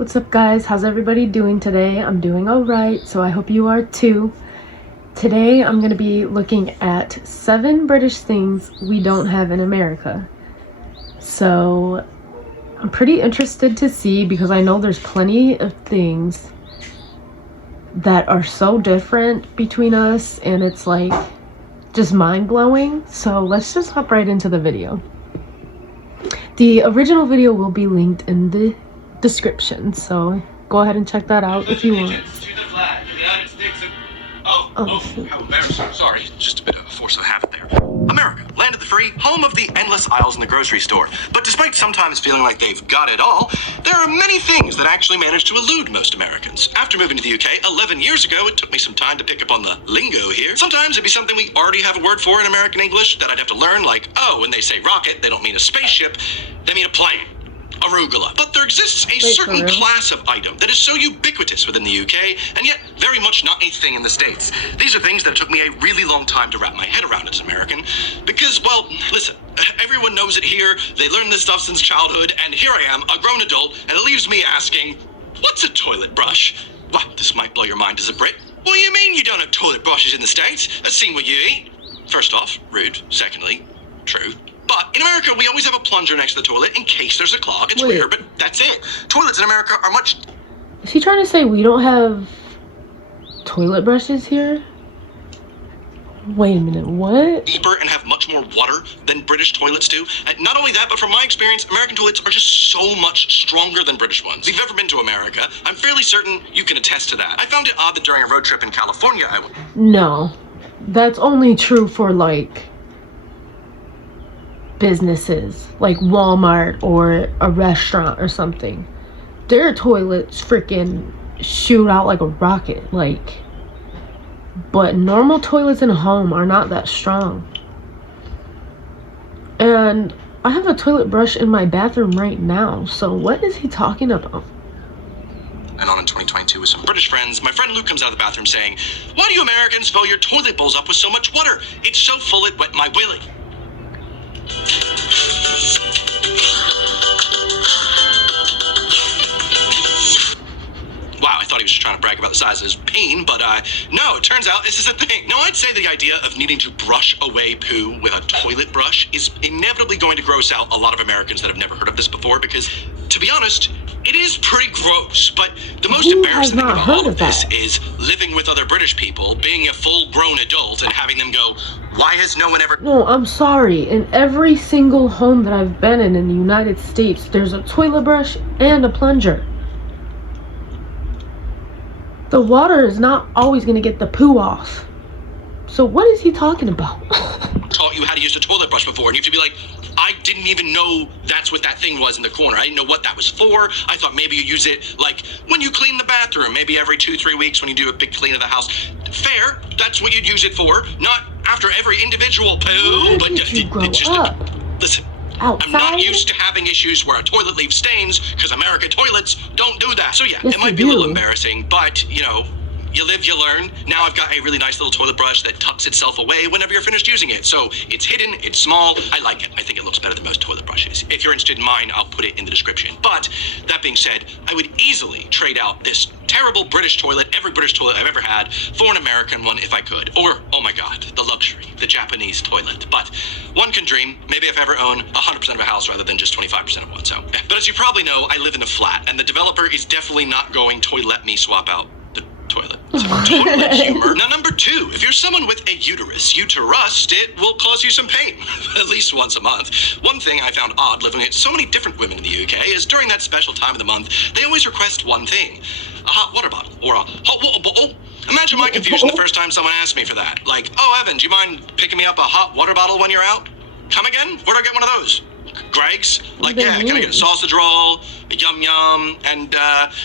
What's up, guys? How's everybody doing today? I'm doing all right, so I hope you are too. Today I'm going to be looking at 7 British things we don't have in America. So I'm pretty interested to see, because I know there's plenty of things that are so different between us, and it's like just mind-blowing. So let's just hop right into the video. The original video will be linked in the description, so go ahead and check that out if you want. How embarrassing. Sorry, just a bit of a force of habit there. America, land of the free, home of the endless aisles in the grocery store. But despite sometimes feeling like they've got it all, there are many things that actually manage to elude most Americans. After moving to the UK 11 years ago, it took me some time to pick up on the lingo here. Sometimes it'd be something we already have a word for in American English that I'd have to learn, like, oh, when they say rocket, they don't mean a spaceship, they mean a plane. Arugula. But there exists a certain class of item that is so ubiquitous within the UK, and yet very much not a thing in the States. These are things that took me a really long time to wrap my head around as an American, because, well, listen, everyone knows it here, they learn this stuff since childhood, and here I am, a grown adult, and it leaves me asking, what's a toilet brush? Well, this might blow your mind as a Brit. What do you mean you don't have toilet brushes in the States? I've seen what you eat. First off, rude. Secondly, true. But in America, we always have a plunger next to the toilet in case there's a clog. It's weird, but that's it. Toilets in America are much... Is he trying to say we don't have toilet brushes here? Wait a minute, what? Deeper and have much more water than British toilets do. And not only that, but from my experience, American toilets are just so much stronger than British ones. If you've ever been to America, I'm fairly certain you can attest to that. I found it odd that during a road trip in California, No, that's only true for, like, businesses like Walmart or a restaurant or something. Their toilets freaking shoot out like a rocket, like, but normal toilets in a home are not that strong. And I have a toilet brush in my bathroom right now, so what is he talking about? And on in 2022 with some British friends, my friend Luke comes out of the bathroom saying, "Why do you Americans fill your toilet bowls up with so much water? It's so full it wet my willy." Wow, I thought he was just trying to brag about the size of his peen, but no, it turns out this is a thing. Now, I'd say the idea of needing to brush away poo with a toilet brush is inevitably going to gross out a lot of Americans that have never heard of this before, because, to be honest, it is pretty gross. But the most embarrassing thing about all of this is living with other British people, being a full-grown adult, and having them go, why has no one ever... No, I'm sorry. In every single home that I've been in the United States, there's a toilet brush and a plunger. The water is not always going to get the poo off. So what is he talking about? Taught you how to use the toilet brush before, and you have to be like, I didn't even know that's what that thing was in the corner. I didn't know what that was for. I thought maybe you use it like when you clean the bathroom, maybe every 2-3 weeks when you do a big clean of the house. Fair, that's what you'd use it for, not after every individual poo. But it's just listen. Outside? I'm not used to having issues where a toilet leaves stains, because American toilets don't do that. So yeah, yes, it might be a little embarrassing, but, you know, you live, you learn. Now I've got a really nice little toilet brush that tucks itself away whenever you're finished using it. So it's hidden, it's small, I like it. I think it looks better than most toilet brushes. If you're interested in mine, I'll put it in the description. But that being said, I would easily trade out this terrible British toilet, every British toilet I've ever had, for an American one if I could. Or, oh my God, the luxury, the Japanese toilet. But one can dream, maybe if I ever own 100% of a house rather than just 25% of one, so. But as you probably know, I live in a flat, and the developer is definitely not going to let me swap out the toilet. So, toilet humor. Now, number 2, if you're someone with a uterus, it will cause you some pain, at least once a month. One thing I found odd living with so many different women in the UK is during that special time of the month, they always request one thing, a hot water bottle, or a hot water bottle. Imagine my confusion the first time someone asked me for that. Like, oh, Evan, do you mind picking me up a hot water bottle when you're out? Come again? Where do I get one of those? Greg's? Like, yeah, can I get a sausage roll, a yum-yum, and,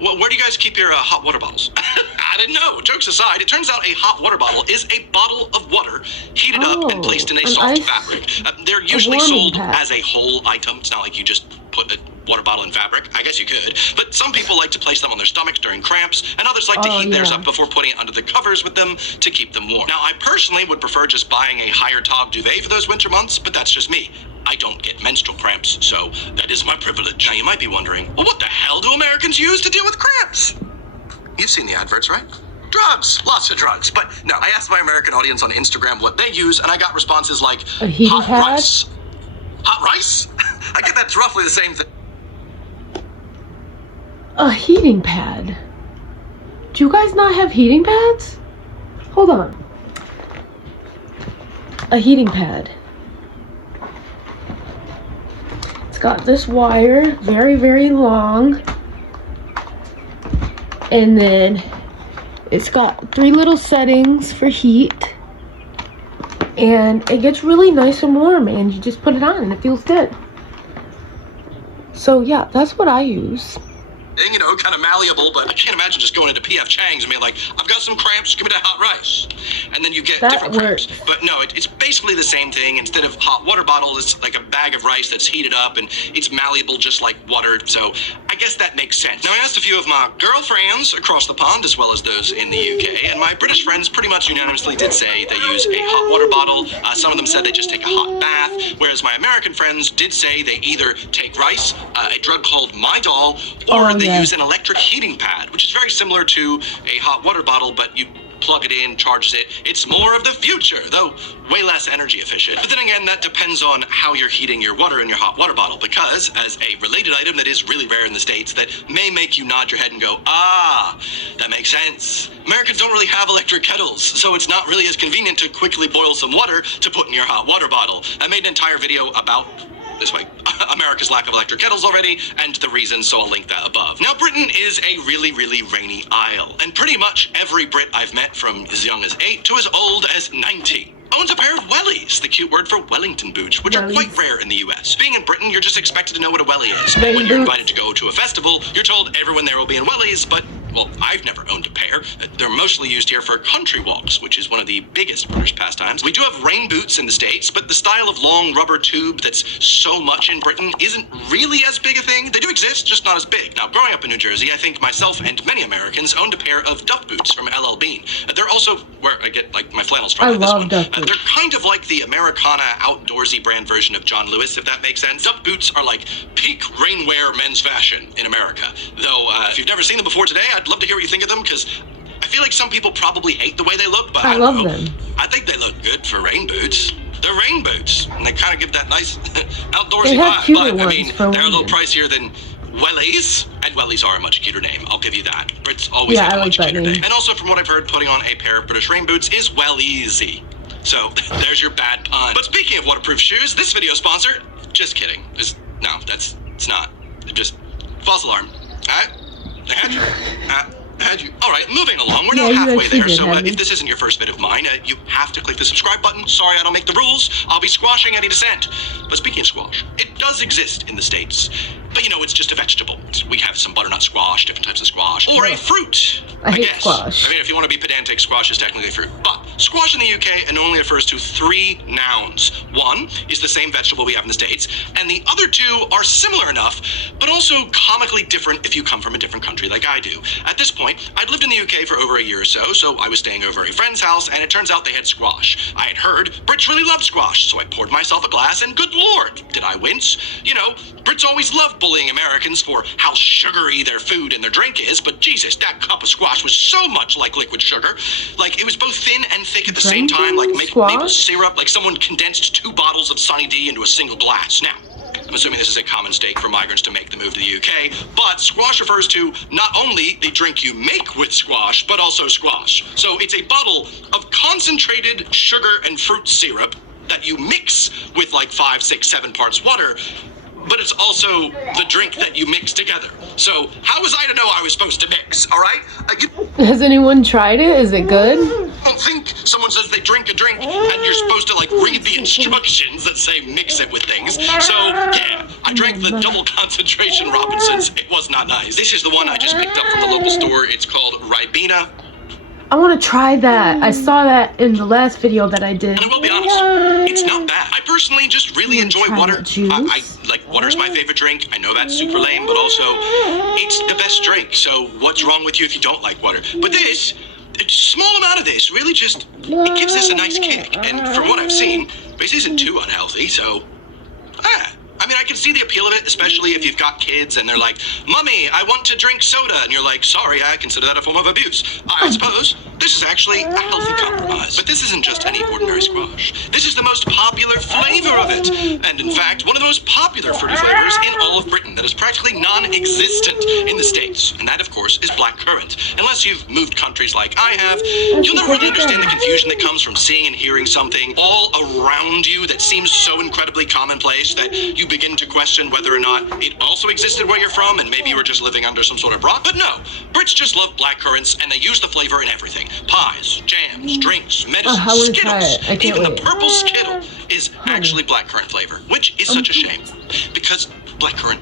where do you guys keep your hot water bottles? I didn't know. Jokes aside, it turns out a hot water bottle is a bottle of water heated up and placed in a soft fabric. They're usually sold as a whole item. It's not like you just put a water bottle in fabric. I guess you could. But some people like to place them on their stomachs during cramps, and others like to heat theirs up before putting it under the covers with them to keep them warm. Now, I personally would prefer just buying a higher top duvet for those winter months, but that's just me. I don't get menstrual cramps, so that is my privilege. Now you might be wondering, well, what the hell do Americans use to deal with cramps? You've seen the adverts, right? Drugs, lots of drugs. But no, I asked my American audience on Instagram what they use, and I got responses like A heating hot pad? rice. Hot rice? I get that's roughly the same thing. A heating pad? Do you guys not have heating pads? Hold on. A heating pad. It's got this wire, very, very long. And then it's got 3 little settings for heat. And it gets really nice and warm, and you just put it on and it feels good. So yeah, that's what I use. You know, kind of malleable, but I can't imagine just going into P.F. Chang's and being like, I've got some cramps, give me that hot rice. And then you get That different cramps. works. But no, it's basically the same thing. Instead of hot water bottle, it's like a bag of rice that's heated up, and it's malleable just like water. So I guess that makes sense. Now, I asked a few of my girlfriends across the pond, as well as those in the UK, and my British friends pretty much unanimously did say they use a hot water bottle. Some of them said they just take a hot bath, whereas my American friends did say they either take rice, a drug called My Doll, or they use an electric heating pad, which is very similar to a hot water bottle, but you plug it in, charges it. It's more of the future, though way less energy efficient. But then again, that depends on how you're heating your water in your hot water bottle, because as a related item that is really rare in the States that may make you nod your head and go, ah, that makes sense. Americans don't really have electric kettles, so it's not really as convenient to quickly boil some water to put in your hot water bottle. I made an entire video about this way, America's lack of electric kettles already, and the reasons, so I'll link that above. Now, Britain is a really, really rainy isle, and pretty much every Brit I've met from as young as 8 to as old as 90 owns a pair of wellies, the cute word for Wellington boots, which are quite rare in the US. Being in Britain, you're just expected to know what a wellie is. When you're invited to go to a festival, you're told everyone there will be in wellies, but well, I've never owned a pair. They're mostly used here for country walks, which is one of the biggest British pastimes. We do have rain boots in the States, but the style of long rubber tube that's so much in Britain isn't really as big a thing. They do exist, just not as big. Now, growing up in New Jersey, I think myself and many Americans owned a pair of Duck boots from LL Bean. They're also where I get like my flannels from. I this love one. Duck boots. They're kind of like the Americana outdoorsy brand version of John Lewis, if that makes sense. Duck boots are like peak rainwear men's fashion in America. Though, if you've never seen them before today, I'd love to hear what you think of them, because I feel like some people probably hate the way they look, but I love don't know. them. I think they look good for rain boots. They're rain boots, and they kind of give that nice outdoorsy They have vibe. cuter But I ones mean, for they're a little women. pricier than wellies, and wellies are a much cuter name. I'll give you that. Brits always Yeah, have I a like much that cuter name. name. And also, from what I've heard, putting on a pair of British rain boots is well easy. So there's your bad pun. But speaking of waterproof shoes, this video sponsor, just kidding. It's not. Just false alarm. I had you. I had you. All right, moving along. We're now Yeah, you halfway actually there. did So have me. if this isn't your first bit of mine, you have to click the subscribe button. Sorry, I don't make the rules. I'll be squashing any dissent. But speaking of squash, it does exist in the States. But you know, it's just a vegetable. We have some butternut squash, different types of squash, or a fruit. I hate guess. squash. I mean, if you want to be pedantic, squash is technically fruit. But squash in the UK and only refers to 3 nouns. One is the same vegetable we have in the States, and the other 2 are similar enough, but also comically different if you come from a different country like I do. At this point, I'd lived in the UK for over a year or so I was staying over at a friend's house, and it turns out they had squash. I had heard Brits really love squash, so I poured myself a glass, and good lord, did I wince? You know, Brits always love bullying Americans for how sugary their food and their drink is, but Jesus, that cup of squash was so much like liquid sugar. Like, it was both thin and thick at the same time, like maple syrup, like someone condensed 2 bottles of Sunny D into a single glass. Now, I'm assuming this is a common mistake for migrants to make the move to the UK, but squash refers to not only the drink you make with squash, but also squash. So it's a bottle of concentrated sugar and fruit syrup that you mix with like 5, 6, 7 parts water, but it's also the drink that you mix together. So how was I to know I was supposed to mix, all right? Has anyone tried it? Is it good? I don't think someone says they drink a drink and you're supposed to like read the instructions that say mix it with things. So yeah, I drank the double concentration Robinsons. It was not nice. This is the one I just picked up from the local store. It's called Ribena. I want to try that. I saw that in the last video that I did. And I will be honest, it's not bad. I personally just really enjoy water. I like water's my favorite drink. I know that's super lame, but also it's the best drink. So what's wrong with you if you don't like water? But this, a small amount of this really just, it gives this a nice kick. And from what I've seen, this isn't too unhealthy, so I mean, I can see the appeal of it, especially if you've got kids and they're like, Mommy, I want to drink soda. And you're like, sorry, I consider that a form of abuse. I suppose this is actually a healthy compromise. But this isn't just any ordinary squash. This is the most popular flavor of it. And in fact, one of the most popular fruity flavors in all of Britain that is practically non-existent in the States. And that, of course, is blackcurrant. Unless you've moved countries like I have, you'll never really understand the confusion that comes from seeing and hearing something all around you that seems so incredibly commonplace that you begin to question whether or not it also existed where you're from, and maybe you were just living under some sort of rock. But no, Brits just love blackcurrants, and they use the flavor in everything. Pies, jams, drinks, medicine, Skittles. Even the purple Skittle is actually blackcurrant flavor, which is such a shame. Because blackcurrant,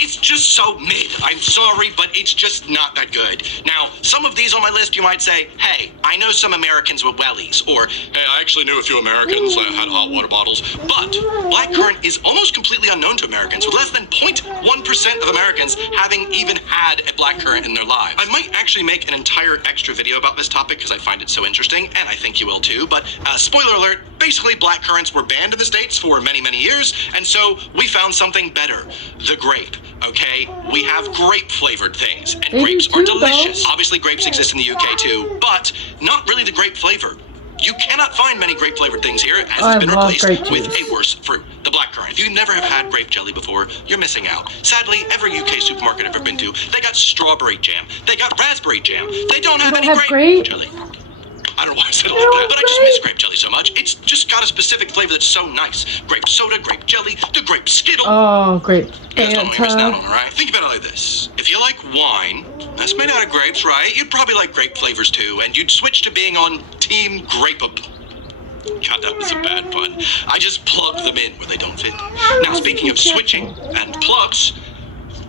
it's just so mid. I'm sorry, but it's just not that good. Now, some of these on my list, you might say, hey, I know some Americans with wellies, or hey, I actually knew a few Americans that had hot water bottles. But blackcurrant is almost completely unknown to Americans, with less than 0.1% of Americans having even had a blackcurrant in their lives. I might actually make an entire extra video about this topic because I find it so interesting, and I think you will too, but spoiler alert, basically blackcurrants were banned in the States for many, many years, and so we found something better. The grape, okay? We have grape-flavored things, and grapes are delicious. Obviously, grapes exist in the UK too, but not really the grape flavor. You cannot find many grape-flavored things here, as it's been replaced with a worse fruit, the blackcurrant. If you never have had grape jelly before, you're missing out. Sadly, every UK supermarket I've ever been to, they got strawberry jam, they got raspberry jam, they don't have any grape jelly. I don't know why I said it like that, but I just miss grape jelly so much. It's just got a specific flavor that's so nice. Grape soda, grape jelly, the grape Skittle. Oh, grape Fanta. You guys don't want to miss out on, right? Think about it like this. If you like wine, that's made out of grapes, right? You'd probably like grape flavors too, and you'd switch to being on Team Grape. God, that was a bad pun. I just plugged them in where they don't fit. Now, speaking of switching and plugs,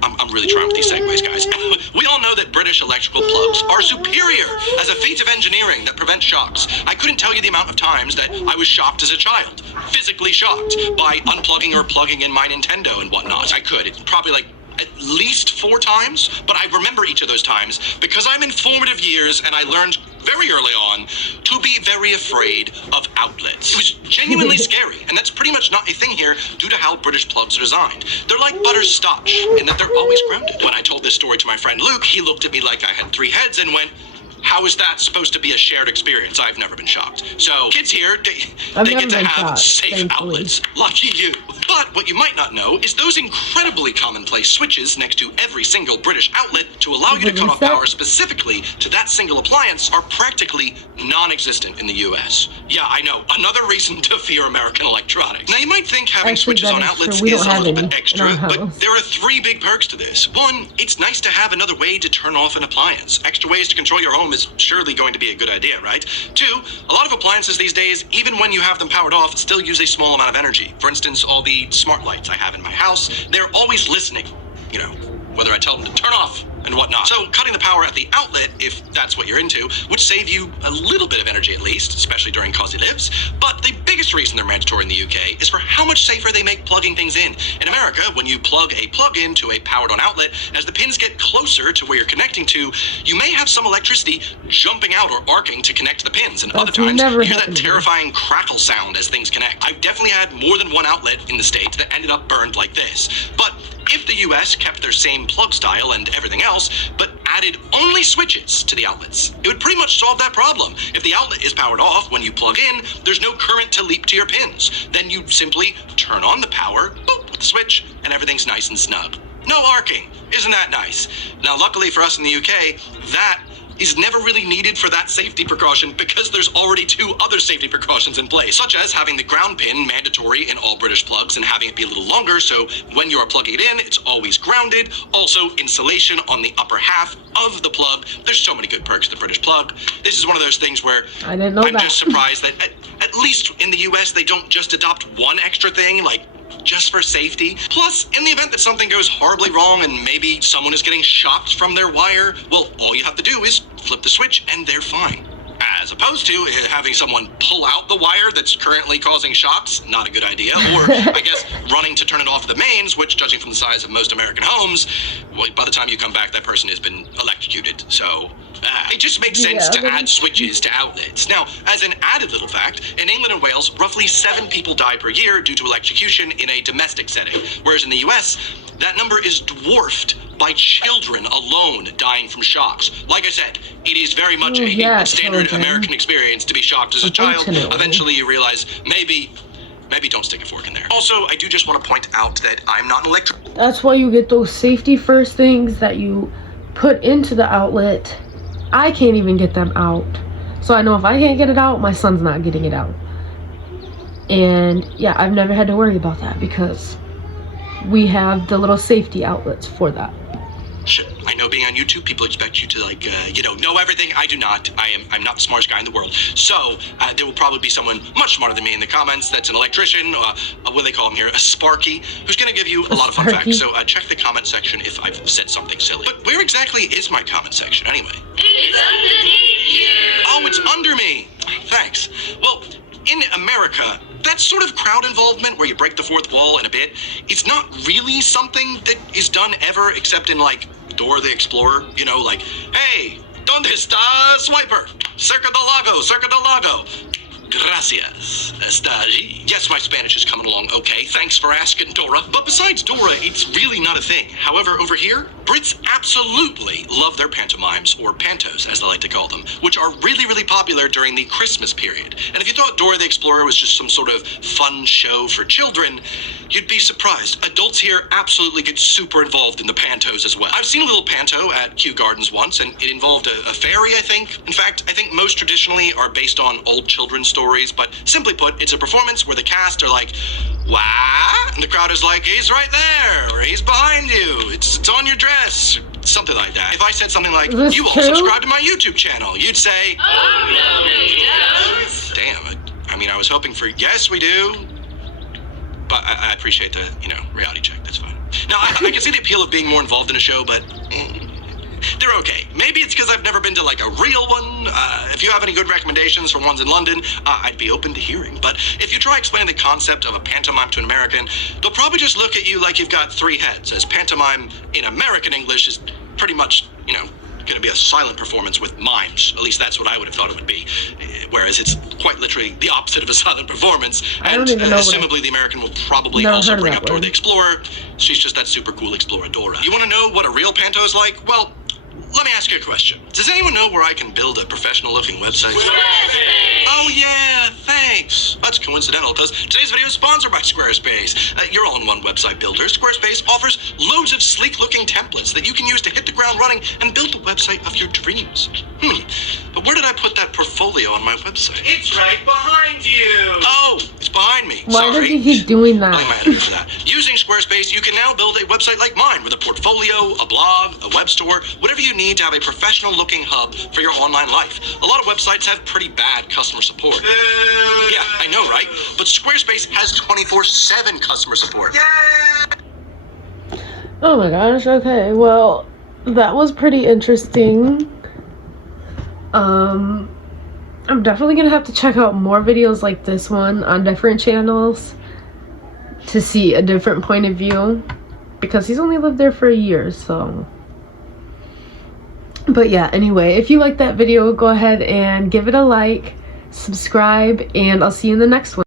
I'm really trying with these segues, guys. We all know that British electrical plugs are superior as a feat of engineering that prevents shocks. I couldn't tell you the amount of times that I was shocked as a child, physically shocked, by unplugging or plugging in my Nintendo and whatnot. I could. It's probably like at least 4 times, but I remember each of those times because I'm in formative years and I learned very early on to be very afraid of outlets. It was genuinely scary, and that's pretty much not a thing here due to how British plugs are designed. They're like butterscotch in that they're always grounded. When I told this story to my friend Luke, he looked at me like I had 3 heads and went, how is that supposed to be a shared experience? I've never been shocked. So kids here, they get to have safe outlets. Lucky you. But what you might not know is those incredibly commonplace switches next to every single British outlet to allow you to cut off power specifically to that single appliance are practically non-existent in the US. Yeah, I know. Another reason to fear American electronics. Now, you might think having switches on outlets is a little bit extra, but there are 3 big perks to this. 1, it's nice to have another way to turn off an appliance. Extra ways to control your home is surely going to be a good idea, right? 2, a lot of appliances these days, even when you have them powered off, still use a small amount of energy. For instance, all the smart lights I have in my house, they're always listening, you know, whether I tell them to turn off and whatnot. So cutting the power at the outlet, if that's what you're into, would save you a little bit of energy at least, especially during cozy lives. But the biggest reason they're mandatory in the UK is for how much safer they make plugging things in. In America, when you plug a plug-in to a powered-on outlet, as the pins get closer to where you're connecting to, you may have some electricity jumping out or arcing to connect to the pins, and other times you hear that terrifying crackle sound as things connect. I've definitely had more than one outlet in the States that ended up burned like this. But if the US kept their same plug style and everything else, but added only switches to the outlets, it would pretty much solve that problem. If the outlet is powered off when you plug in, there's no current to leap to your pins. Then you simply turn on the power, boop, with the switch, and everything's nice and snug. No arcing. Isn't that nice? Now, luckily for us in the UK, that is never really needed for that safety precaution because there's already 2 other safety precautions in place, such as having the ground pin mandatory in all British plugs and having it be a little longer so when you are plugging it in, it's always grounded. Also, insulation on the upper half of the plug. There's so many good perks to the British plug. This is one of those things where I'm just surprised that at least in the US, they don't just adopt one extra thing, like just for safety. Plus, in the event that something goes horribly wrong and maybe someone is getting shocked from their wire, well, all you have to do is flip the switch and they're fine. as opposed to having someone pull out the wire that's currently causing shocks. Not a good idea. Or I guess running to turn it off the mains, which, judging from the size of most American homes, by the time you come back, that person has been electrocuted. So it just makes sense to add switches to outlets. Now, as an added little fact, in England and Wales, roughly 7 people die per year due to electrocution in a domestic setting, whereas in the US, that number is dwarfed by children alone dying from shocks. Like I said, it is very much a standard American experience to be shocked as a child. Eventually you realize maybe don't stick a fork in there. Also, I do just want to point out that I'm not an electrician. That's why you get those safety first things that you put into the outlet. I can't even get them out. So I know if I can't get it out, my son's not getting it out. And yeah, I've never had to worry about that because we have the little safety outlets for that. I know being on YouTube, people expect you to know everything. I do not. I'm not the smartest guy in the world. So there will probably be someone much smarter than me in the comments that's an electrician, what do they call him here, a Sparky, who's going to give you a lot of fun facts. So check the comment section if I've said something silly. But where exactly is my comment section anyway? It's underneath you. Oh, it's under me. Thanks. Well, in America, that sort of crowd involvement where you break the fourth wall in a bit, it's not really something that is done ever except in like Dora the Explorer, like, hey, ¿dónde está Swiper? Cerca del lago. Gracias. Está allí. Yes, my Spanish is coming along okay. Thanks for asking, Dora. But besides Dora, it's really not a thing. However, over here, Brits absolutely love their pantomimes, or pantos, as they like to call them, which are really, really popular during the Christmas period. And if you thought Dora the Explorer was just some sort of fun show for children, you'd be surprised. Adults here absolutely get super involved in the pantos as well. I've seen a little panto at Kew Gardens once, and it involved a fairy, I think. In fact, I think most traditionally are based on old children's stories, but simply put, it's a performance where the cast are like, "What?" And the crowd is like, "He's right there," or "He's behind you, it's on your dress," something like that. If I said something like, "You all subscribe to my YouTube channel," you'd say, "Oh, no, we don't." Damn, I was hoping for, yes, we do. But I appreciate the, reality check, that's fine. Now, I can see the appeal of being more involved in a show, but they're okay. Maybe it's because I've never been to like a real one. If you have any good recommendations for ones in London, I'd be open to hearing. But if you try explaining the concept of a pantomime to an American, they'll probably just look at you like you've got 3 heads, as pantomime in American English is pretty much, going to be a silent performance with mimes. At least that's what I would have thought it would be. Whereas it's quite literally the opposite of a silent perforance. And assumably the American will probably also bring up Dora the Explorer. She's just that super cool Exploradora. You want to know what a real panto is like? Well, let me ask you a question. Does anyone know where I can build a professional-looking website? Squarespace! Oh yeah, thanks. That's coincidental because today's video is sponsored by Squarespace. Your all-in-one website builder, Squarespace offers loads of sleek-looking templates that you can use to hit the ground running and build the website of your dreams. But where did I put that portfolio on my website? It's right behind you. Oh, it's behind me. Why Sorry. does he keep doing that? Blame my editor for that. Using Squarespace, you can now build a website like mine with a portfolio, a blog, a web store, whatever you need to have a professional-looking hub for your online life. A lot of websites have pretty bad customer support. Yeah, I know, right? But Squarespace has 24/7 customer support. Yeah. Oh my gosh, okay. Well, that was pretty interesting. I'm definitely gonna have to check out more videos like this one on different channels to see a different point of view, because he's only lived there for a year, so. But yeah, anyway, if you like that video, go ahead and give it a like, subscribe, and I'll see you in the next one.